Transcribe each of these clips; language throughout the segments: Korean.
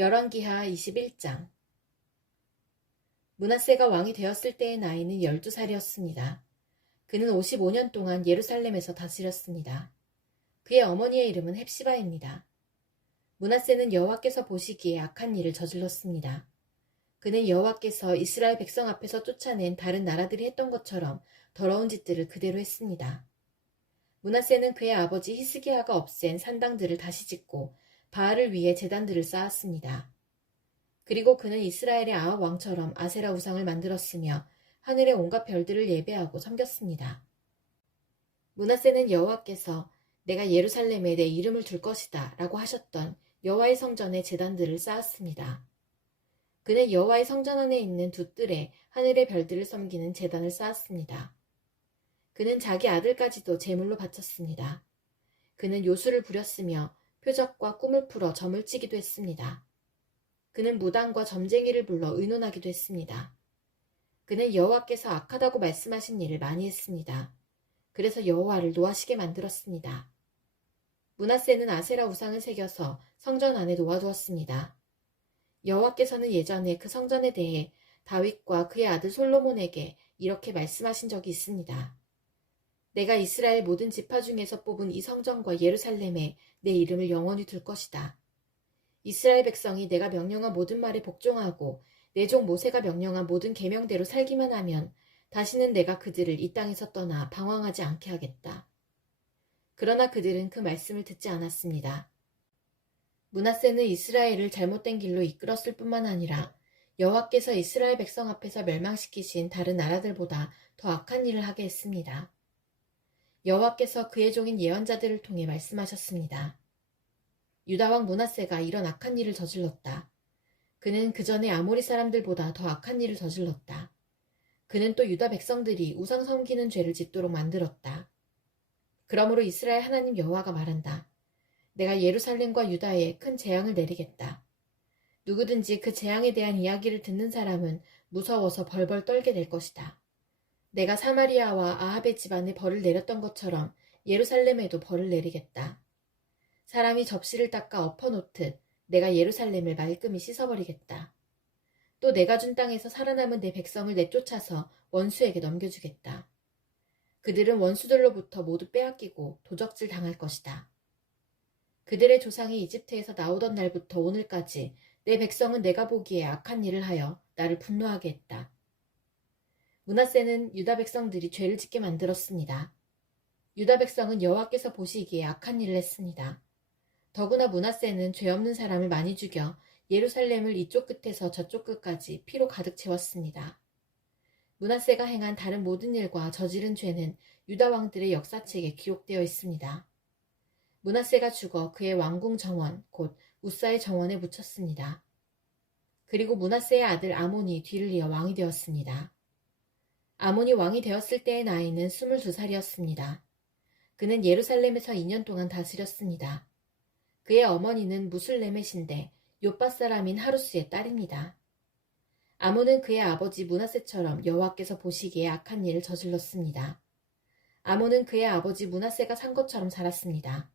열왕기하 21장. 므낫세가 왕이 되었을 때의 나이는 12살이었습니다. 그는 55년 동안 예루살렘에서 다스렸습니다. 그의 어머니의 이름은 헵시바입니다. 므낫세는 여호와께서 보시기에 악한 일을 저질렀습니다. 그는 여호와께서 이스라엘 백성 앞에서 쫓아낸 다른 나라들이 했던 것처럼 더러운 짓들을 그대로 했습니다. 므낫세는 그의 아버지 히스기야가 없앤 산당들을 다시 짓고 바알을 위해 제단들을 쌓았습니다. 그리고 그는 이스라엘의 아합 왕처럼 아세라 우상을 만들었으며 하늘의 온갖 별들을 예배하고 섬겼습니다. 므낫세는 여호와께서 내가 예루살렘에 내 이름을 둘 것이다 라고 하셨던 여호와의 성전에 제단들을 쌓았습니다. 그는 여호와의 성전 안에 있는 두 뜰에 하늘의 별들을 섬기는 제단을 쌓았습니다. 그는 자기 아들까지도 제물로 바쳤습니다. 그는 요술을 부렸으며 표적과 꿈을 풀어 점을 치기도 했습니다. 그는 무당과 점쟁이를 불러 의논하기도 했습니다. 그는 여호와께서 악하다고 말씀하신 일을 많이 했습니다. 그래서 여호와를 노하시게 만들었습니다. 므낫세는 아세라 우상을 새겨서 성전 안에 놓아두었습니다. 여호와께서는 예전에 그 성전에 대해 다윗과 그의 아들 솔로몬에게 이렇게 말씀하신 적이 있습니다. 내가 이스라엘 모든 지파 중에서 뽑은 이 성전과 예루살렘에 내 이름을 영원히 둘 것이다. 이스라엘 백성이 내가 명령한 모든 말에 복종하고 내 종 모세가 명령한 모든 계명대로 살기만 하면 다시는 내가 그들을 이 땅에서 떠나 방황하지 않게 하겠다. 그러나 그들은 그 말씀을 듣지 않았습니다. 므낫세는 이스라엘을 잘못된 길로 이끌었을 뿐만 아니라 여호와께서 이스라엘 백성 앞에서 멸망시키신 다른 나라들보다 더 악한 일을 하게 했습니다. 여호와께서 그의 종인 예언자들을 통해 말씀하셨습니다. 유다왕 므낫세가 이런 악한 일을 저질렀다. 그는 그 전에 아모리 사람들보다 더 악한 일을 저질렀다. 그는 또 유다 백성들이 우상 섬기는 죄를 짓도록 만들었다. 그러므로 이스라엘 하나님 여호와가 말한다. 내가 예루살렘과 유다에 큰 재앙을 내리겠다. 누구든지 그 재앙에 대한 이야기를 듣는 사람은 무서워서 벌벌 떨게 될 것이다. 내가 사마리아와 아합의 집안에 벌을 내렸던 것처럼 예루살렘에도 벌을 내리겠다. 사람이 접시를 닦아 엎어놓듯 내가 예루살렘을 말끔히 씻어버리겠다. 또 내가 준 땅에서 살아남은 내 백성을 내쫓아서 원수에게 넘겨주겠다. 그들은 원수들로부터 모두 빼앗기고 도적질 당할 것이다. 그들의 조상이 이집트에서 나오던 날부터 오늘까지 내 백성은 내가 보기에 악한 일을 하여 나를 분노하게 했다. 므낫세는 유다 백성들이 죄를 짓게 만들었습니다. 유다 백성은 여호와께서 보시기에 악한 일을 했습니다. 더구나 므낫세는 죄 없는 사람을 많이 죽여 예루살렘을 이쪽 끝에서 저쪽 끝까지 피로 가득 채웠습니다. 므낫세가 행한 다른 모든 일과 저지른 죄는 유다 왕들의 역사책에 기록되어 있습니다. 므낫세가 죽어 그의 왕궁 정원 곧 우사의 정원에 묻혔습니다. 그리고 므낫세의 아들 아몬이 뒤를 이어 왕이 되었습니다. 아몬이 왕이 되었을 때의 나이는 22살이었습니다. 그는 예루살렘에서 2년 동안 다스렸습니다. 그의 어머니는 무술레멧인데 욥밭 사람인 하루스의 딸입니다. 아몬은 그의 아버지 므낫세처럼 여호와께서 보시기에 악한 일을 저질렀습니다. 아몬은 그의 아버지 므낫세가 산 것처럼 살았습니다.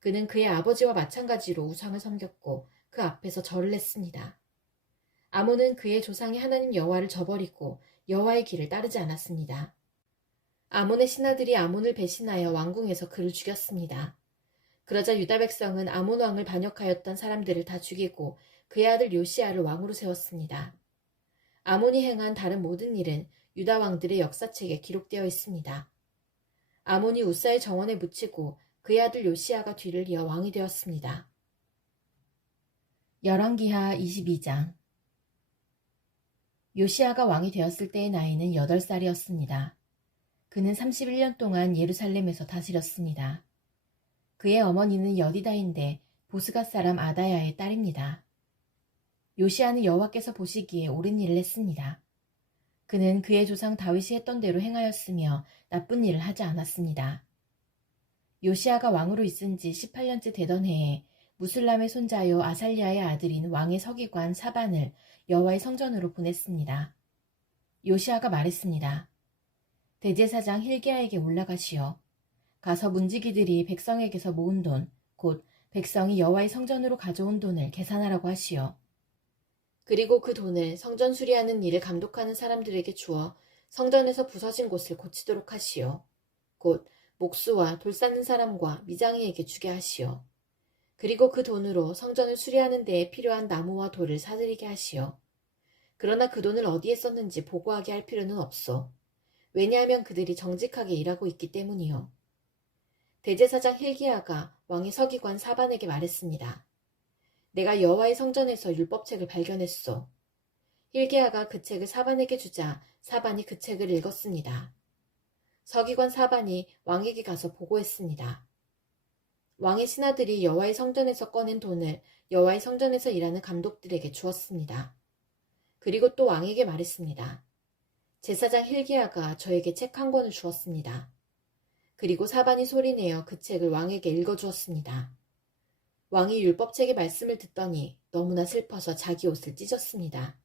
그는 그의 아버지와 마찬가지로 우상을 섬겼고 그 앞에서 절을 했습니다. 아몬은 그의 조상의 하나님 여호와를 저버리고 여호와의 길을 따르지 않았습니다. 아몬의 신하들이 아몬을 배신하여 왕궁에서 그를 죽였습니다. 그러자 유다 백성은 아몬 왕을 반역하였던 사람들을 다 죽이고 그의 아들 요시야를 왕으로 세웠습니다. 아몬이 행한 다른 모든 일은 유다 왕들의 역사책에 기록되어 있습니다. 아몬이 우사의 정원에 묻히고 그의 아들 요시야가 뒤를 이어 왕이 되었습니다. 열왕기하 22장. 요시야가 왕이 되었을 때의 나이는 8살이었습니다. 그는 31년 동안 예루살렘에서 다스렸습니다. 그의 어머니는 여디다인데 보스갓 사람 아다야의 딸입니다. 요시야는 여호와께서 보시기에 옳은 일을 했습니다. 그는 그의 조상 다윗이 했던 대로 행하였으며 나쁜 일을 하지 않았습니다. 요시야가 왕으로 있은 지 18년째 되던 해에 무술람의 손자요 아살리아의 아들인 왕의 서기관 사반을 여호와의 성전으로 보냈습니다. 요시야가 말했습니다. 대제사장 힐기야에게 올라가시어 가서 문지기들이 백성에게서 모은 돈, 곧 백성이 여호와의 성전으로 가져온 돈을 계산하라고 하시오. 그리고 그 돈을 성전 수리하는 일을 감독하는 사람들에게 주어 성전에서 부서진 곳을 고치도록 하시오. 곧 목수와 돌 쌓는 사람과 미장이에게 주게 하시오. 그리고 그 돈으로 성전을 수리하는 데에 필요한 나무와 돌을 사들이게 하시오. 그러나 그 돈을 어디에 썼는지 보고하게 할 필요는 없소. 왜냐하면 그들이 정직하게 일하고 있기 때문이요. 대제사장 hil기야가 왕의 서기관 사반에게 말했습니다. 내가 여호와의 성전에서 율법책을 발견했소. hil기야가 그 책을 사반에게 주자 사반이 그 책을 읽었습니다. 서기관 사반이 왕에게 가서 보고했습니다. 왕의 신하들이 여호와의 성전에서 꺼낸 돈을 여호와의 성전에서 일하는 감독들에게 주었습니다. 그리고 또 왕에게 말했습니다. 제사장 hil기야가 저에게 책 한 권을 주었습니다. 그리고 사반이 소리내어 그 책을 왕에게 읽어주었습니다. 왕이 율법책의 말씀을 듣더니 너무나 슬퍼서 자기 옷을 찢었습니다.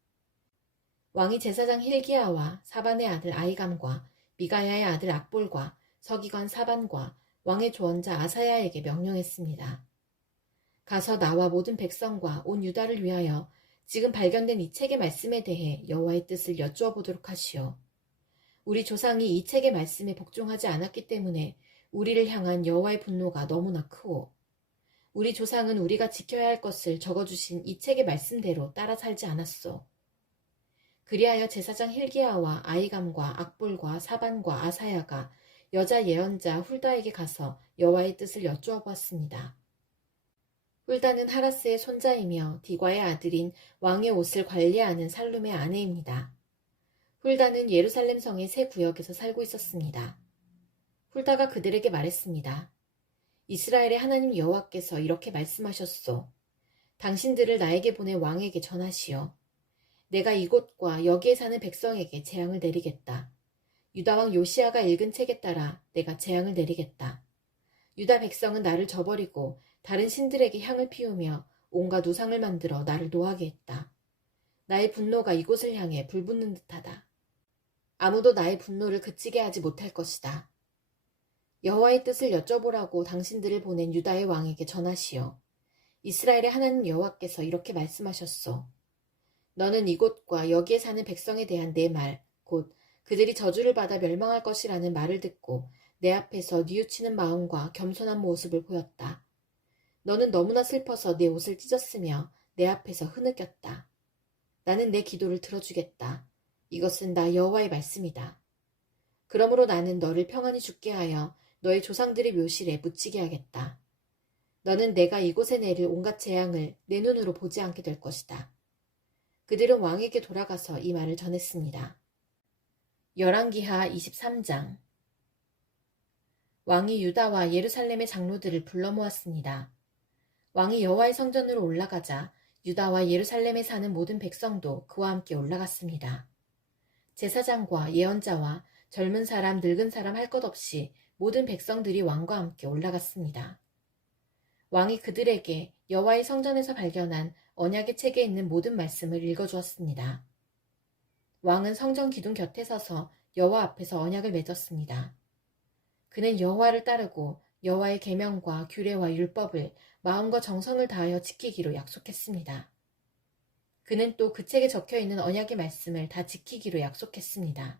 왕이 제사장 hil기야와 사반의 아들 아히감과 미가야의 아들 악볼과 서기관 사반과 왕의 조언자 아사야에게 명령했습니다. 가서 나와 모든 백성과 온 유다를 위하여 지금 발견된 이 책의 말씀에 대해 여호와의 뜻을 여쭈어 보도록 하시오. 우리 조상이 이 책의 말씀에 복종하지 않았기 때문에 우리를 향한 여호와의 분노가 너무나 크오. 우리 조상은 우리가 지켜야 할 것을 적어주신 이 책의 말씀대로 따라 살지 않았소. 그리하여 제사장 hil기야와 아히감과 악볼과 사반과 아사야가 여자 예언자 훌다에게 가서 여호와의 뜻을 여쭈어 보았습니다. 훌다는 하라스의 손자이며 디과의 아들인 왕의 옷을 관리하는 살룸의 아내입니다. 훌다는 예루살렘 성의 세 구역에서 살고 있었습니다. 훌다가 그들에게 말했습니다. 이스라엘의 하나님 여호와께서 이렇게 말씀하셨소. 당신들을 나에게 보내 왕에게 전하시오. 내가 이곳과 여기에 사는 백성에게 재앙을 내리겠다. 유다 왕 요시야가 읽은 책에 따라 내가 재앙을 내리겠다. 유다 백성은 나를 저버리고 다른 신들에게 향을 피우며 온갖 우상을 만들어 나를 노하게 했다. 나의 분노가 이곳을 향해 불붙는 듯하다. 아무도 나의 분노를 그치게 하지 못할 것이다. 여호와의 뜻을 여쭤보라고 당신들을 보낸 유다의 왕에게 전하시오. 이스라엘의 하나님 여호와께서 이렇게 말씀하셨소. 너는 이곳과 여기에 사는 백성에 대한 내 말, 곧 그들이 저주를 받아 멸망할 것이라는 말을 듣고 내 앞에서 뉘우치는 마음과 겸손한 모습을 보였다. 너는 너무나 슬퍼서 내 옷을 찢었으며 내 앞에서 흐느꼈다. 나는 내 기도를 들어주겠다. 이것은 나 여호와의 말씀이다. 그러므로 나는 너를 평안히 죽게 하여 너의 조상들의 묘실에 묻히게 하겠다. 너는 내가 이곳에 내릴 온갖 재앙을 내 눈으로 보지 않게 될 것이다. 그들은 왕에게 돌아가서 이 말을 전했습니다. 열왕기하 23장. 왕이 유다와 예루살렘의 장로들을 불러 모았습니다. 왕이 여호와의 성전으로 올라가자 유다와 예루살렘에 사는 모든 백성도 그와 함께 올라갔습니다. 제사장과 예언자와 젊은 사람, 늙은 사람 할 것 없이 모든 백성들이 왕과 함께 올라갔습니다. 왕이 그들에게 여호와의 성전에서 발견한 언약의 책에 있는 모든 말씀을 읽어주었습니다. 왕은 성전 기둥 곁에 서서 여호와 앞에서 언약을 맺었습니다. 그는 여호와를 따르고 여호와의 계명과 규례와 율법을 마음과 정성을 다하여 지키기로 약속했습니다. 그는 또 그 책에 적혀있는 언약의 말씀을 다 지키기로 약속했습니다.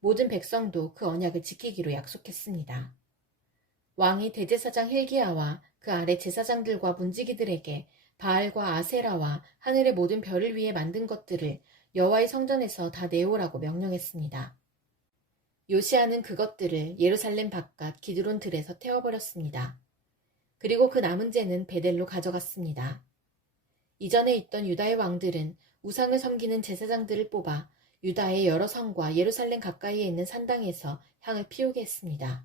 모든 백성도 그 언약을 지키기로 약속했습니다. 왕이 대제사장 hil기야와 그 아래 제사장들과 문지기들에게 바알과 아세라와 하늘의 모든 별을 위해 만든 것들을 여호와의 성전에서 다 내오라고 명령했습니다. 요시야는 그것들을 예루살렘 바깥 기드론 들에서 태워버렸습니다. 그리고 그 남은 재는 베델로 가져갔습니다. 이전에 있던 유다의 왕들은 우상을 섬기는 제사장들을 뽑아 유다의 여러 성과 예루살렘 가까이에 있는 산당에서 향을 피우게 했습니다.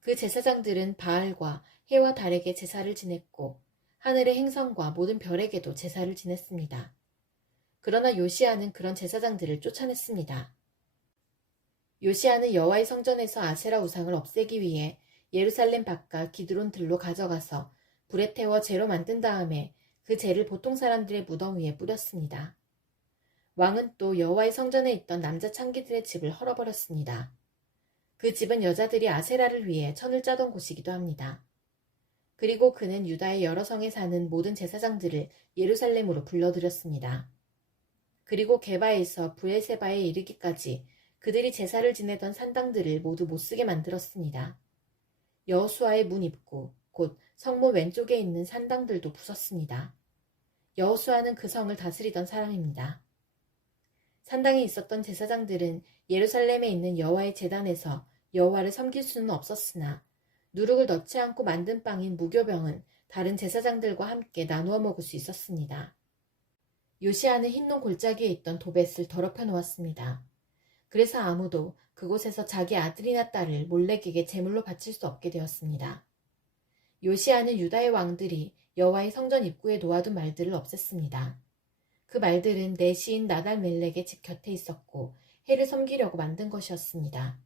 그 제사장들은 바알과 해와 달에게 제사를 지냈고 하늘의 행성과 모든 별에게도 제사를 지냈습니다. 그러나 요시야는 그런 제사장들을 쫓아냈습니다. 요시야는 여호와의 성전에서 아세라 우상을 없애기 위해 예루살렘 바깥 기드론 들로 가져가서 불에 태워 재로 만든 다음에 그 재를 보통 사람들의 무덤 위에 뿌렸습니다. 왕은 또 여호와의 성전에 있던 남자 창기들의 집을 헐어버렸습니다. 그 집은 여자들이 아세라를 위해 천을 짜던 곳이기도 합니다. 그리고 그는 유다의 여러 성에 사는 모든 제사장들을 예루살렘으로 불러들였습니다. 그리고 게바에서 브엘세바에 이르기까지 그들이 제사를 지내던 산당들을 모두 못쓰게 만들었습니다. 여호수아의 문 입구, 곧 성문 왼쪽에 있는 산당들도 부쉈습니다. 여호수아는 그 성을 다스리던 사람입니다. 산당에 있었던 제사장들은 예루살렘에 있는 여호와의 제단에서 여호와를 섬길 수는 없었으나 누룩을 넣지 않고 만든 빵인 무교병은 다른 제사장들과 함께 나누어 먹을 수 있었습니다. 요시아는 흰농 골짜기에 있던 도벳을 더럽혀 놓았습니다. 그래서 아무도 그곳에서 자기 아들이나 딸을 몰렉에게 제물로 바칠 수 없게 되었습니다. 요시아는 유다의 왕들이 여호와의 성전 입구에 놓아둔 말들을 없앴습니다. 그 말들은 내 시인 나달멜렉의 집 곁에 있었고 해를 섬기려고 만든 것이었습니다.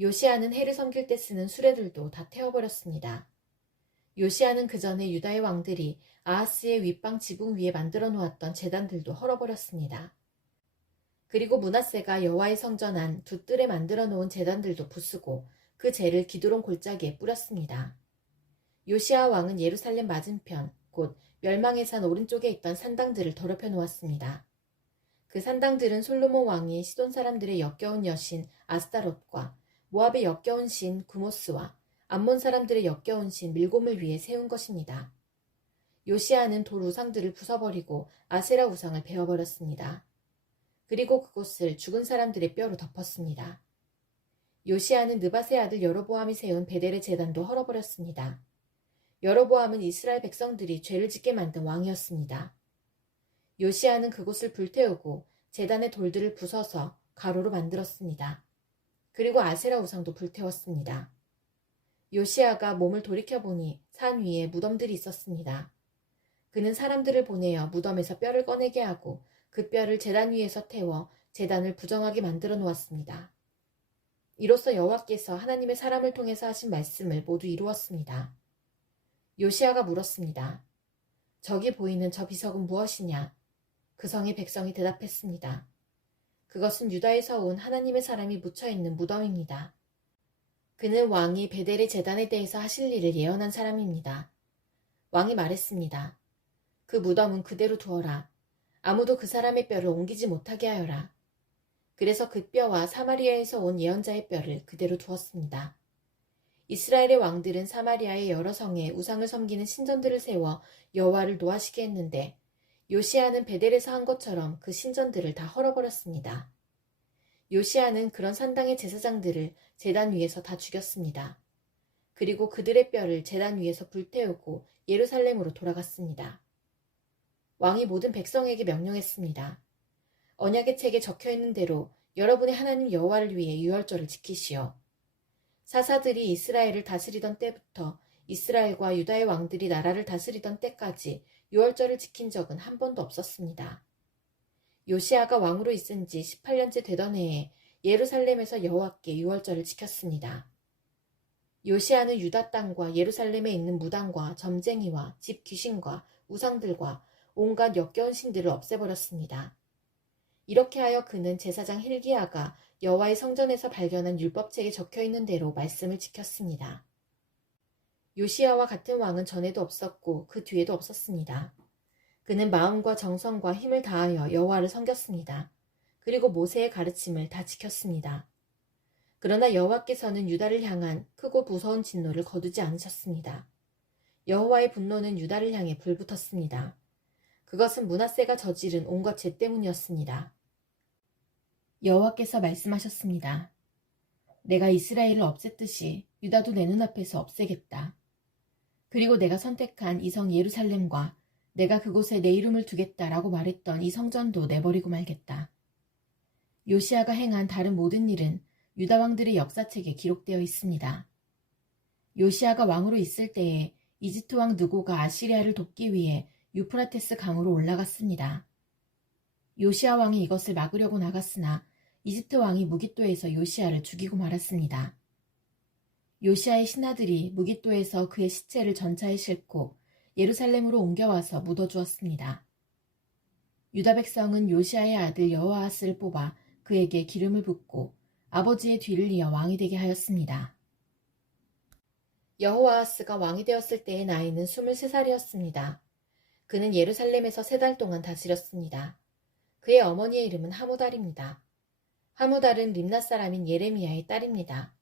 요시아는 해를 섬길 때 쓰는 수레들도 다 태워버렸습니다. 요시아는 그 전에 유다의 왕들이 아하스의 윗방 지붕 위에 만들어 놓았던 제단들도 헐어버렸습니다. 그리고 므낫세가 여호와의 성전 안 두 뜰에 만들어 놓은 제단들도 부수고 그 재를 기드론 골짜기에 뿌렸습니다. 요시아 왕은 예루살렘 맞은편 곧 멸망의 산 오른쪽에 있던 산당들을 더럽혀 놓았습니다. 그 산당들은 솔로몬 왕이 시돈 사람들의 역겨운 여신 아스타롯과 모압의 역겨운 신 구모스와 암몬 사람들의 역겨운 신 밀곰을 위해 세운 것입니다. 요시아는 돌 우상들을 부숴버리고 아세라 우상을 베어버렸습니다. 그리고 그곳을 죽은 사람들의 뼈로 덮었습니다. 요시아는 느밧의 아들 여로보암이 세운 베델의 제단도 헐어버렸습니다. 여로보암은 이스라엘 백성들이 죄를 짓게 만든 왕이었습니다. 요시아는 그곳을 불태우고 제단의 돌들을 부숴서 가로로 만들었습니다. 그리고 아세라 우상도 불태웠습니다. 요시아가 몸을 돌이켜보니 산 위에 무덤들이 있었습니다. 그는 사람들을 보내어 무덤에서 뼈를 꺼내게 하고 그 뼈를 제단 위에서 태워 제단을 부정하게 만들어 놓았습니다. 이로써 여호와께서 하나님의 사람을 통해서 하신 말씀을 모두 이루었습니다. 요시아가 물었습니다. 저기 보이는 저 비석은 무엇이냐? 그 성의 백성이 대답했습니다. 그것은 유다에서 온 하나님의 사람이 묻혀있는 무덤입니다. 그는 왕이 베델의 제단에 대해서 하실 일을 예언한 사람입니다. 왕이 말했습니다. 그 무덤은 그대로 두어라. 아무도 그 사람의 뼈를 옮기지 못하게 하여라. 그래서 그 뼈와 사마리아에서 온 예언자의 뼈를 그대로 두었습니다. 이스라엘의 왕들은 사마리아의 여러 성에 우상을 섬기는 신전들을 세워 여호와를 노하시게 했는데 요시아는 베델에서 한 것처럼 그 신전들을 다 헐어버렸습니다. 요시아는 그런 산당의 제사장들을 제단 위에서 다 죽였습니다. 그리고 그들의 뼈를 제단 위에서 불태우고 예루살렘으로 돌아갔습니다. 왕이 모든 백성에게 명령했습니다. 언약의 책에 적혀있는 대로 여러분의 하나님 여호와를 위해 유월절을 지키시오. 사사들이 이스라엘을 다스리던 때부터 이스라엘과 유다의 왕들이 나라를 다스리던 때까지 유월절을 지킨 적은 한 번도 없었습니다. 요시아가 왕으로 있은 지 18년째 되던 해에 예루살렘에서 여호와께 유월절을 지켰습니다. 요시아는 유다 땅과 예루살렘에 있는 무당과 점쟁이와 집 귀신과 우상들과 온갖 역겨운 신들을 없애버렸습니다. 이렇게 하여 그는 제사장 hil기야가 여호와의 성전에서 발견한 율법책에 적혀있는 대로 말씀을 지켰습니다. 요시아와 같은 왕은 전에도 없었고 그 뒤에도 없었습니다. 그는 마음과 정성과 힘을 다하여 여호와를 섬겼습니다. 그리고 모세의 가르침을 다 지켰습니다. 그러나 여호와께서는 유다를 향한 크고 무서운 진노를 거두지 않으셨습니다. 여호와의 분노는 유다를 향해 불붙었습니다. 그것은 므낫세가 저지른 온갖 죄 때문이었습니다. 여호와께서 말씀하셨습니다. 내가 이스라엘을 없앴듯이 유다도 내 눈앞에서 없애겠다. 그리고 내가 선택한 이 성 예루살렘과 내가 그곳에 내 이름을 두겠다라고 말했던 이 성전도 내버리고 말겠다. 요시아가 행한 다른 모든 일은 유다 왕들의 역사책에 기록되어 있습니다. 요시아가 왕으로 있을 때에 이집트 왕 느고가 아시리아를 돕기 위해 유프라테스 강으로 올라갔습니다. 요시아 왕이 이것을 막으려고 나갔으나 이집트 왕이 무깃도에서 요시아를 죽이고 말았습니다. 요시아의 신하들이 무깃도에서 그의 시체를 전차에 싣고 예루살렘으로 옮겨와서 묻어주었습니다. 유다 백성은 요시아의 아들 여호아하스를 뽑아 그에게 기름을 붓고 아버지의 뒤를 이어 왕이 되게 하였습니다. 여호아하스가 왕이 되었을 때의 나이는 23살이었습니다. 그는 예루살렘에서 3달 동안 다스렸습니다. 그의 어머니의 이름은 하무달입니다. 하무달은 림낫 사람인 예레미야의 딸입니다.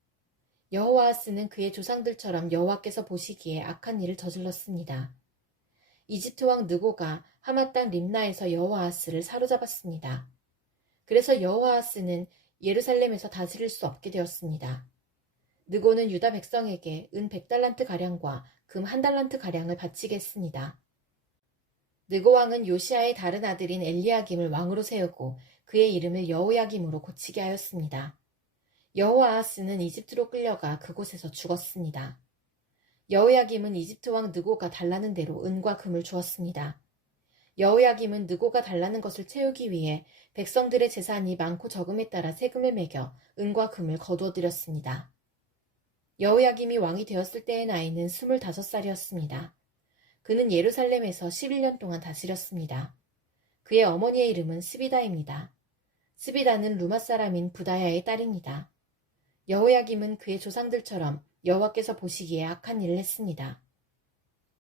여호아하스는 그의 조상들처럼 여호와께서 보시기에 악한 일을 저질렀습니다. 이집트 왕 느고가 하맛 땅 림나에서 여호아하스를 사로잡았습니다. 그래서 여호아하스는 예루살렘에서 다스릴 수 없게 되었습니다. 느고는 유다 백성에게 은 100달란트 가량과 금 1달란트 가량을 바치게 했습니다. 느고 왕은 요시아의 다른 아들인 엘리야김을 왕으로 세우고 그의 이름을 여호야김으로 고치게 하였습니다. 여호아하스는 이집트로 끌려가 그곳에서 죽었습니다. 여호야김은 이집트 왕 느고가 달라는 대로 은과 금을 주었습니다. 여호야김은 느고가 달라는 것을 채우기 위해 백성들의 재산이 많고 적음에 따라 세금을 매겨 은과 금을 거두어들였습니다. 여호야김이 왕이 되었을 때의 나이는 25살이었습니다. 그는 예루살렘에서 11년 동안 다스렸습니다. 그의 어머니의 이름은 스비다입니다. 스비다는 루맛 사람인 부다야의 딸입니다. 여호야김은 그의 조상들처럼 여호와께서 보시기에 악한 일을 했습니다.